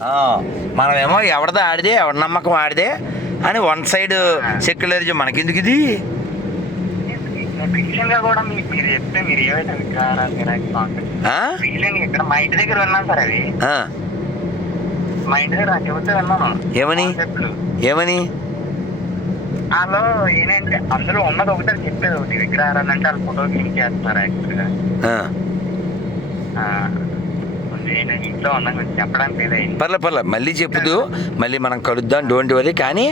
ఆ, మనమేమో ఎవరిది ఆడిదే ఎవరి నమ్మకం ఆడిదే అని వన్ సైడ్ సెక్యులరిజం మనకెందుకు ఇది? కూడా మీకు మీరు చెప్తే మీరు ఏవైతే విగ్రహాలు వినాయక స్వామి ఆ? ఫీలింగ్ ఇక్కడ మా ఇంటి దగ్గర విన్నాను సార్ అది. ఆ, మా ఇంటి దగ్గర చెబితే విన్నాను? ఏమని? ఏమని? అందులో ఏంటంటే అందులో ఉన్నది ఒకటి చెప్పేది ఒకటి విగ్రహాలు అంటే వాళ్ళు ఫోటో క్లీన్ చేస్తున్నారు యాక్చువల్గా? నేను ఇంట్లో ఉన్నా కొంచెం చెప్పడానికి పర్లే పర్లే. మళ్ళీ చెప్పుదు మళ్ళీ మనం కలుద్దాం డోంట్ వరీ కానీ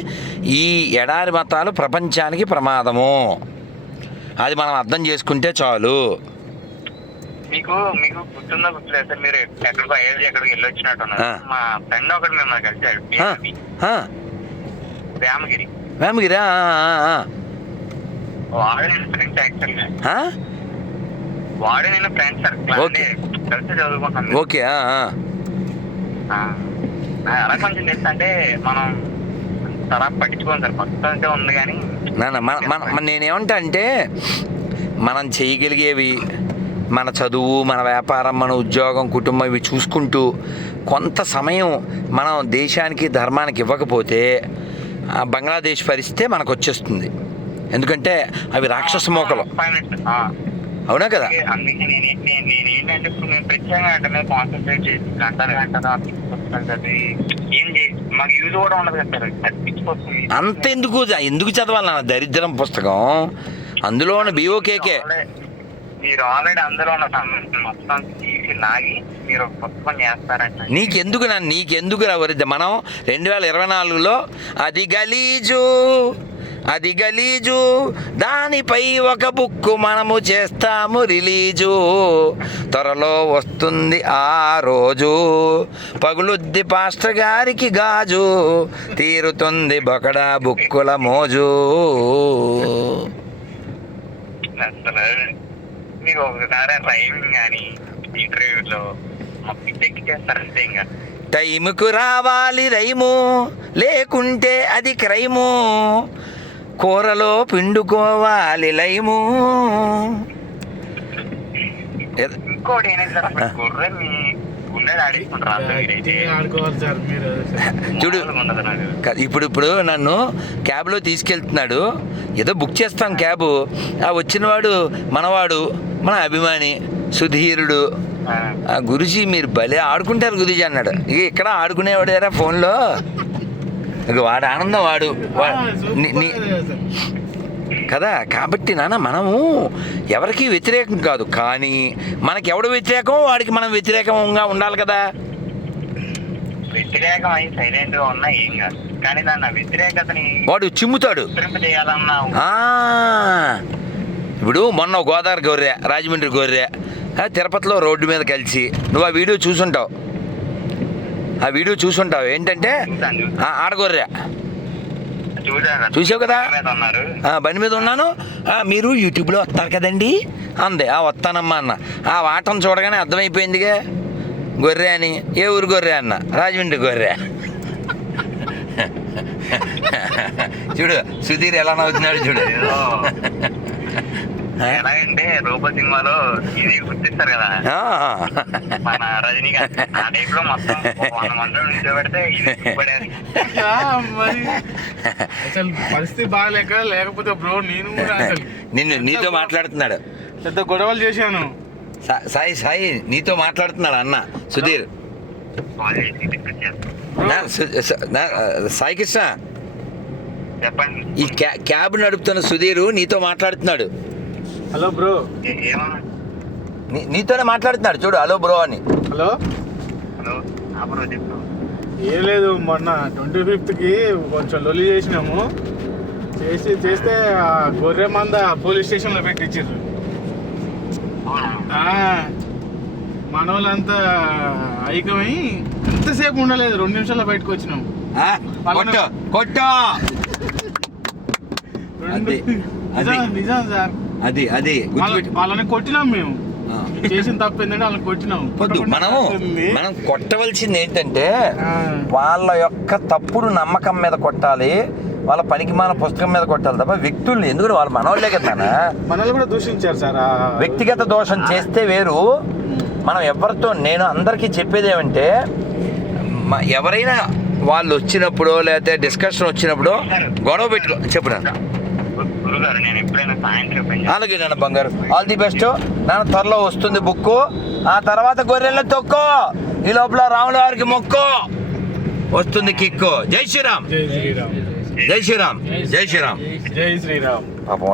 ఈ ఎడారి మతాలు ప్రపంచానికి ప్రమాదము. అది మనం అర్థం చేసుకుంటే చాలు. మీకు మీకు గుర్తుందో గుర్తులేదు? సార్ మీరు ఎక్కడికో ఏది ఎక్కడికి వెళ్ళి వచ్చినట్టున్నారు ఆ. మా ఫ్రెండ్ ఒకటి మిమ్మల్ని కలిసాడు ఆ, ఆ, రామగిరి వేమగిరా ఆ, ఆ, ఆ. వాడు నేను ఫ్రెండ్స్ యాక్చువల్గా. ఆ? వాడు నేను ఫ్రెండ్స్ సార్ ఓకే. కలిసి చదువుకుంటాను ఓకే అలా కొంచెం తెలుసు అంటే మనం తరా పట్టించుకోం సార్ మొత్తం అయితే ఉంది కానీ మన నేనేమంటా అంటే మనం చేయగలిగేవి మన చదువు మన వ్యాపారం మన ఉద్యోగం కుటుంబం ఇవి చూసుకుంటూ కొంత సమయం మనం దేశానికి ధర్మానికి ఇవ్వకపోతే ఆ బంగ్లాదేశ్ పరిస్థితే మనకు వచ్చేస్తుంది ఎందుకంటే అవి రాక్షస మోకలు. అవునా కదా? అందుకే- నేను నేను ఏంటంటే ఇప్పుడు నేను ప్రత్యేకంగా అంటే మీద కాన్సన్ట్రేట్ చేసి గంటలు గంటలు ఆ పుస్తకాలు చదివి ఏం చే మాకు యూజ్ కూడా ఉండదు కదా సార్ అది పిచ్చిపోతుంది అంత ఎందుకు ఎందుకు చదవాలి నాన్న? దరిద్రం పుస్తకం. అందులో ఉన్న బీఓకేకే మీరు ఆల్రెడీ అందులో ఉన్న మొత్తం తీసి లాగి మీరు ఒక పుస్తకం చేస్తారంటే. నీకెందుకు నన్ను? నీకెందుకు మనం రెండు వేల ఇరవై నాలుగులో అది గలీజు. అది గలీజు. దానిపై ఒక బుక్ మనము చేస్తాము రిలీజు. త్వరలో వస్తుంది ఆ రోజు. పగులుద్ది పాస్టర్ గారికి గాజు. తీరుతుంది బొకడా బుక్కుల మోజు. అసలు మీకు ఒకసారి రైమింగ్ కానీ ఇంటర్వ్యూలో మా పిచ్చెక్కి చేస్తారంటే ఇంకా. టైముకు రావాలి రైము. లేకుంటే అది క్రైము. కూరలో పిండుకోవాలి లైము. చూడు. ఇప్పుడు ఇప్పుడు నన్ను క్యాబ్లో తీసుకెళ్తున్నాడు. ఏదో బుక్ చేస్తాం క్యాబు. ఆ వచ్చినవాడు మనవాడు మన అభిమాని సుధీరుడు. గురుజీ మీరు భలే ఆడుకుంటారు గురుజీ అన్నాడు. ఇక ఇక్కడ ఆడుకునేవాడేరా ఫోన్లో? ఇక వాడు ఆనందం వాడు. కదా కాబట్టి నాన్న మనము ఎవరికి వ్యతిరేకం కాదు. కానీ మనకి ఎవడు వ్యతిరేకం వాడికి మనం వ్యతిరేకంగా ఉండాలి కదా. వ్యతిరేకం అయి సైలెంట్గా ఉన్నా ఏం కాదు. కానీ దాన్ని వ్యతిరేకతని వాడు చిమ్ముతాడు. ఇప్పుడు మొన్న గోదావరి గొర్రె రాజమండ్రి గొర్రె ఆ, తిరుపతిలో రోడ్డు మీద కలిసి నువ్వు ఆ వీడియో చూసుంటావు. ఆ వీడియో చూసుంటావు. ఏంటంటే ఆడగొర్రె. చూసావు కదా? బండి మీద ఉన్నాను. మీరు యూట్యూబ్లో వస్తారు కదండి? అందే. ఆ వస్తానమ్మా అన్న. ఆ వాటం చూడగానే అర్థమైపోయిందిగా. గొర్రె అని. ఏ ఊరు గొర్రె అన్న? రాజమండ్రి గొర్రె. చూడు సుధీర్ ఎలా నవ్వుతున్నాడు చూడు. ఎలాగంటే రూప సినిమాలో ఇది గుర్తిస్తారు కదా. ఆ, మన రజనీకాంత్ ఆ టైప్లో మొత్తం ఒక వంద మందిలో నిల్చోబెడితే ఇది పడేది మరి. అసలు పరిస్థితి బాగాలేక లేకపోతే బ్రో నేను నిన్ను నీతో మాట్లాడుతున్నాడు. పెద్ద గొడవలు చేశాను. సాయి సాయి నీతో మాట్లాడుతున్నాడు అన్న సుధీర్. సాయి కృష్ణ. చెప్పండి. ఈ క్యా క్యాబ్ నడుపుతున్న సుధీరు నీతో మాట్లాడుతున్నాడు. హలో బ్రో నీతోనే మాట్లాడుతున్నాడు చూడు హలో బ్రో అని. హలో హలో ఏం లేదు మొన్న ట్వంటీ ఫిఫ్త్కి కొంచెం లొల్లి చేసినాము. చేసి చేస్తే ఆ గొర్రె మంద పోలీస్ స్టేషన్లో పెట్టించారు? మన వాళ్ళంతా ఐకమై ఎంతసేపు ఉండలేదు రెండు నిమిషాల్లో బయటకు వచ్చినాం. నిజం సార్. అది అది. వాళ్ళని కొట్టినాం మేము. చేసిన తప్పు ఏంటంటే వాళ్ళని కొట్టినాం. పొద్దు మనము. మనం కొట్టవలసింది ఏంటంటే వాళ్ళ యొక్క తప్పుడు నమ్మకం మీద కొట్టాలి వాళ్ళ పనికిమాల పుస్తకం మీద కొట్టాలి తప్ప వ్యక్తుల్ని ఎందుకంటే వాళ్ళు మనోళ్ళే కదా. మనల్ని కూడా దూషించారు సార్. వ్యక్తిగత దోషం చేస్తే వేరు. మనం ఎవరితో నేను అందరికీ చెప్పేది ఏమంటే ఎవరైనా వాళ్ళు వచ్చినప్పుడు లేకపోతే డిస్కషన్ వచ్చినప్పుడు గొడవ పెట్టుకో చెప్పు నాన్న. గురుగారు నేను ఎప్పుడైనా సాయంత్రం పని అలాగే నాన్న బంగారు. All the best. నాన్న త్వరలో వస్తుంది బుక్కు. ఆ తర్వాత గొర్రెల తొక్కో. ఈ లోపల రాముల వారికి మొక్కు. వస్తుంది కిక్కు. జై శ్రీరామ్. జై శ్రీరామ్. జై శ్రీరామ్. జై శ్రీరామ్. జై శ్రీరామ్. పాపం